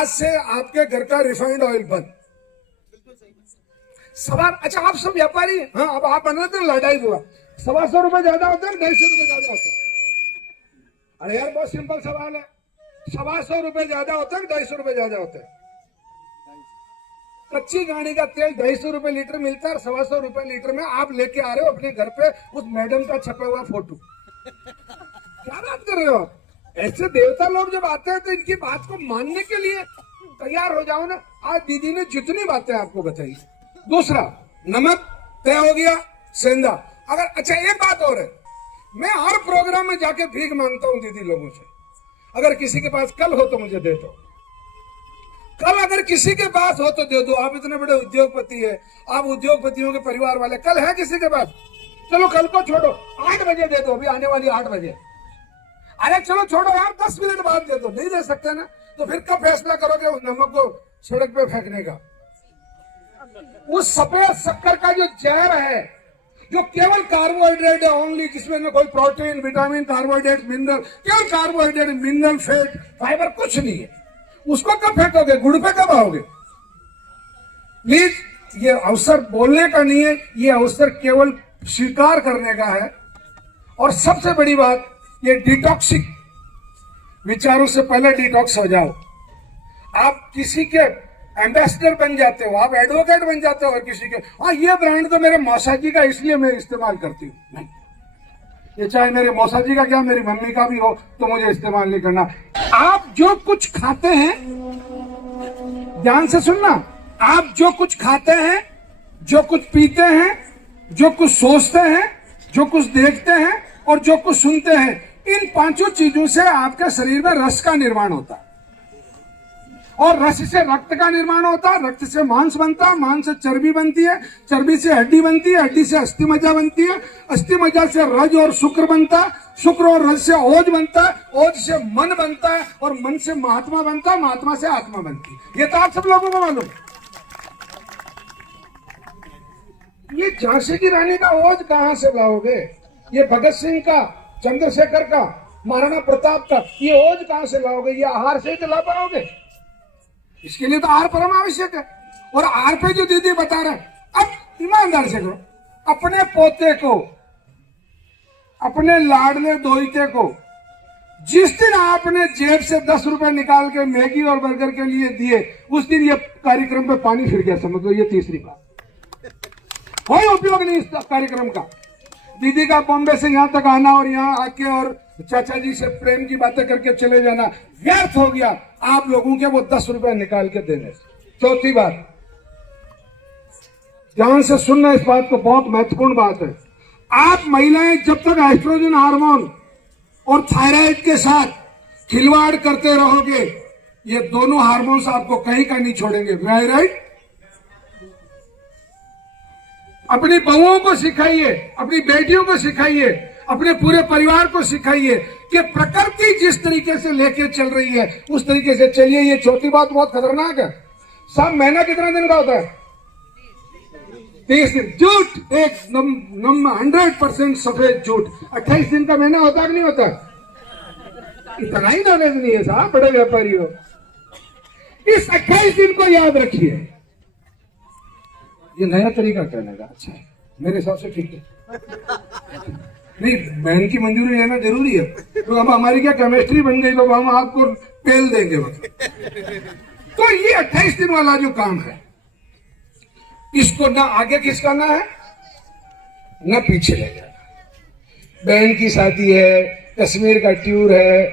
आज से आपके घर का रिफाइंड ऑयल बंद। सवाल, अच्छा आप सब व्यापारी, हाँ अब आप बन रहे थे, लड़ाई हुआ, 125 रुपए ज्यादा होते हैं, 250 रुपए ज्यादा होते हैं? अरे यार बहुत सिंपल सवाल है, 125 रुपए ज्यादा होते हैं, 250 रुपए ज्यादा होते हैं? कच्ची गाड़ी का तेल 250 रुपए लीटर मिलता है, 125 रुपए लीटर में आप लेके आ रहे हो अपने घर पे उस मैडम का छपा हुआ फोटो। क्या बात कर रहे हो? ऐसे देवता लोग जब आते हैं तो इनकी बात को मानने के लिए तैयार हो जाओ ना। आज दीदी ने जितनी बातें आपको बताई। दूसरा, नमक तय हो गया, सेंधा। अगर, अच्छा एक बात और है, मैं हर प्रोग्राम में जाके भीख मांगता हूं दीदी लोगों से, अगर किसी के पास कल हो तो मुझे दे दो, कल अगर किसी के पास हो तो दे दो। आप इतने बड़े उद्योगपति है, आप उद्योगपतियों के परिवार वाले, कल है किसी के पास? चलो कल को छोड़ो, 8 बजे दे दो, अभी आने वाली 8 बजे। अरे चलो छोड़ो यार, 10 मिनट बाद दे दो। नहीं दे सकते ना, तो फिर कब फैसला करोगे उस नमक को सड़क पे फेंकने का? उस सफेद शक्कर का जो जहर है, जो केवल कार्बोहाइड्रेट है ओनली, जिसमें न कोई प्रोटीन, विटामिन, कार्बोहाइड्रेट, मिनरल, केवल कार्बोहाइड्रेट, मिनरल, फैट, फाइबर कुछ नहीं है, उसको कब फेंकोगे? गुड़ पे कब आओगे? प्लीज, ये अवसर बोलने का नहीं है, ये अवसर केवल स्वीकार करने का है। और सबसे बड़ी बात, ये डिटॉक्सिक विचारों से पहले डिटॉक्स हो जाओ। आप किसी के एम्बेसडर बन जाते हो, आप एडवोकेट बन जाते हो, और किसी के, हाँ ये ब्रांड तो मेरे मौसा जी का इसलिए मैं इस्तेमाल करती हूँ, नहीं, ये चाहे मेरे मौसा जी का क्या मेरी मम्मी का भी हो तो मुझे इस्तेमाल नहीं करना। आप जो कुछ खाते हैं, ध्यान से सुनना, आप जो कुछ खाते हैं, जो कुछ पीते हैं, जो कुछ सोचते हैं, जो कुछ देखते हैं और जो कुछ सुनते हैं, इन 5 चीजों से आपके शरीर में रस का निर्माण होता है, और रस से रक्त का निर्माण होता है, रक्त से मांस बनता है, मांस से चर्बी बनती है, चर्बी से हड्डी बनती है, हड्डी से अस्थि मज्जा बनती है, अस्थि मज्जा से रज और शुक्र बनता है, शुक्र और रज से ओज बनता है, ओज से मन बनता है, और मन से महात्मा बनता है, महात्मा से आत्मा बनती है। ये तो आप सब लोगों को मालूम। ये झांसी की रानी का ओज कहां से लाओगे? ये भगत सिंह का, चंद्रशेखर का, महाराणा प्रताप का, ये ओज कहां से लाओगे? ये आहार से ही ला पाओगे? इसके लिए तो आहार परम आवश्यक है। और आहार पे जो दीदी बता रहे हैं, अब ईमानदार से करो, अपने पोते को, अपने लाडले दोहिते को जिस दिन आपने जेब से 10 रुपए निकाल के मैगी और बर्गर के लिए दिए, उस दिन ये कार्यक्रम पे पानी फिर गया, समझ लो। ये तीसरी बात, कोई उपयोग नहीं इस कार्यक्रम का। दीदी का बॉम्बे से यहां तक आना और यहां आके और चाचा जी से प्रेम की बातें करके चले जाना व्यर्थ हो गया आप लोगों के वो 10 रुपए निकाल के देने से। चौथी बात, ध्यान से सुनना, इस बात को, बहुत महत्वपूर्ण बात है। आप महिलाएं जब तक एस्ट्रोजन हार्मोन और थायराइड के साथ खिलवाड़ करते रहोगे, ये दोनों हार्मोन्स आपको कहीं का नहीं छोड़ेंगे। राइट? अपनी बहुओं को सिखाइए, अपनी बेटियों को सिखाइए, अपने पूरे परिवार को सिखाइए कि प्रकृति जिस तरीके से लेके चल रही है उस तरीके से चलिए। ये चौथी बात बहुत खतरनाक है। साहब, महीना कितना दिन का होता है? 30 दिन। झूठ, एक 100% सफेद झूठ। 28 दिन का महीना होता है कि नहीं होता? इतना ही नॉलेज नहीं है साहब, बड़े व्यापारी हो। इस 28 दिन को याद रखिए। ये नया तरीका कहने का, अच्छा है, मेरे हिसाब से ठीक है। नहीं, बहन की मंजूरी लेना जरूरी है, तो अब हमारी क्या केमिस्ट्री बन गई, तो हम आपको पेल देंगे तो ये 28 दिन वाला जो काम है, इसको ना आगे खिसकाना है ना पीछे ले जाना। बहन की शादी है, कश्मीर का टूर है,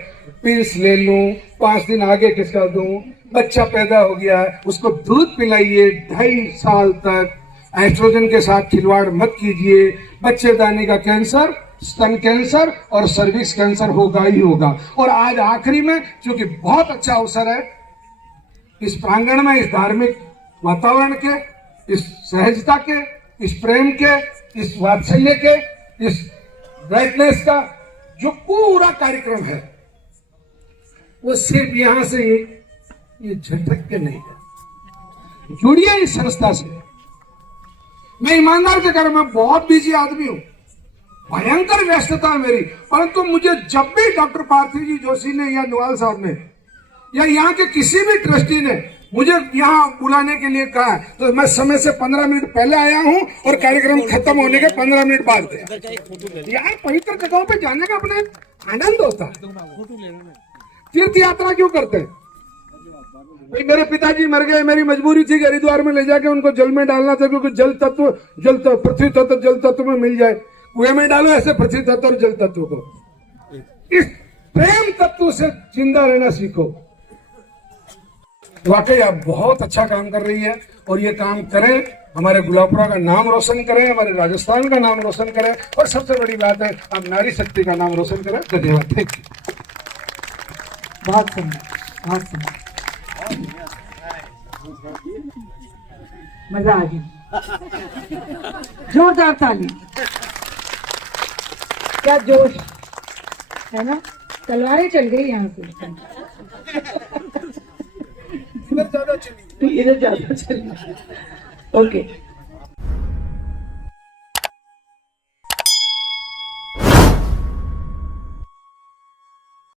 पिल्स ले लूं, 5 दिन आगे खिसका दूं, बच्चा पैदा हो गया है, उसको दूध पिलाइए 2.5 साल तक, एस्ट्रोजन के साथ खिलवाड़ मत कीजिए। बच्चेदानी का कैंसर, स्तन कैंसर और सर्विक्स कैंसर होगा ही होगा। और आज आखिरी में, क्योंकि बहुत अच्छा अवसर है इस प्रांगण में, इस धार्मिक वातावरण के, इस सहजता के, इस प्रेम के, इस वात्सल्य के, इस ब्राइटनेस का जो पूरा कार्यक्रम है, वो सिर्फ यहां से ये झटक के नहीं है। जुड़िए इस संस्था से। मैं ईमानदार के कारण, मैं बहुत बिजी आदमी हूं, भयंकर व्यस्तता है मेरी, परंतु मुझे जब भी डॉक्टर पार्थिव जी जोशी ने या नवाल साहब ने या यहाँ के किसी भी ट्रस्टी ने मुझे यहाँ बुलाने के लिए कहा है, तो मैं समय से 15 मिनट पहले आया हूँ और कार्यक्रम खत्म होने के 15 मिनट बाद गया। यहाँ पवित्र जगहों पे जाने का अपना एक आनंद होता है। तीर्थ यात्रा क्यों करते हैं भाई? मेरे पिताजी मर गए, मेरी मजबूरी थी हरिद्वार में ले जाके उनको जल में डालना था, क्योंकि जल तत्व पृथ्वी तत्व जल तत्व में मिल जाए। कुएं में डालो ऐसे पृथ्वी तत्व और जल तत्व को। इस प्रेम तत्व से जिंदा रहना सीखो। वाकई आप बहुत अच्छा काम कर रही है और ये काम करें, हमारे गुलाबपुरा का नाम रोशन करें, हमारे राजस्थान का नाम रोशन करें, और सबसे बड़ी बात है आप नारी शक्ति का नाम रोशन करें। धन्यवाद। Thank you. बहुत सुंदर, बहुत सुंदर, मजा आ गया। जोरदार ताली। क्या जोश है ना, तलवारें चल गई यहाँ से। इधर ज्यादा चली। इधर ज्यादा चली। ओके।